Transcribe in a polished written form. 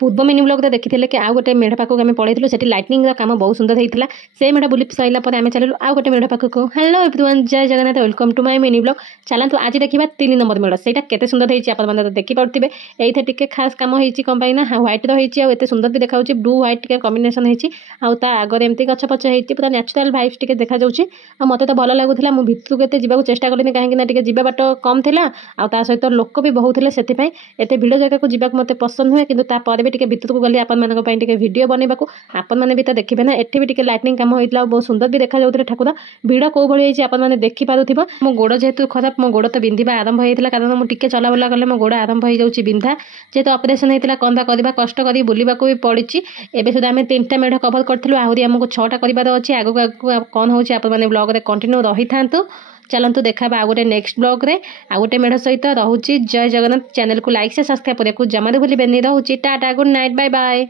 पूर्व mini blog देखी कि आउ गोटे मेढ़ पाखक आम पलैलु से लाइटनिंग काम बहुत सुंदर होता से मेढ़ बुली सारा पर आम चलू आउ गोटे मेढ़ पाखक। हेलो एवरीवन, जय Jagannath, welcome to my mini blog. चलतु आज देखा 3 नंबर मेढ़ से केते सुंदर होती है देखिपे। ये टिके खास कम होती ना व्हाइट रही एत सुंदर भी देखा ब्लू व्हाइट टे कम्बिनेसन होती आगे एमती गछ पछ होती पूरा नेचुरल भाइब्स टे देखा मत तो भल लगुला। मुझे भितर को जावाक चेष्टा कली कहीं जी बाट कम थी सहित लोक भी बहुत थे से एत भिड़ जगह को जावाक मत पसंद हुए कि टिके भितर को गली आपण वीडियो बनवाक आपण मैंने भी तो देखिए ना। एठी भी टिके लाइटनिंग काम होता बहुत सुंदर भी देखा जाऊे ठाकुर भिड़ कौ भाई आप देखिपे। मो गोड़ जेहेतु खराब मो गोड़ तो बिंधा आरंभ होता कारण मुझे चलाबुला कले मो गोड़ आरंभ हो जाऊँगी बिंधा जेहेतु ऑपरेशन होता कंधा करवा कष्ट कर बुलवाक भी पड़ी। एवं सुधा आम 3टा मेढ़ कवर करूँ आहरी आमको 6टा करार अच्छे आगू आगू कौन हो ब्लॉग रे कंटिन्यू रही था। चलतु देखा आउ गोटे नेक्स्ट ब्लॉग रे आउ गोटे मेढ़ सहित रोचे। जय जगन्नाथ। चैनल को लाइक से सब्सक्राइब करने को जमा भूलें। रोचे tata, good night, bye bye.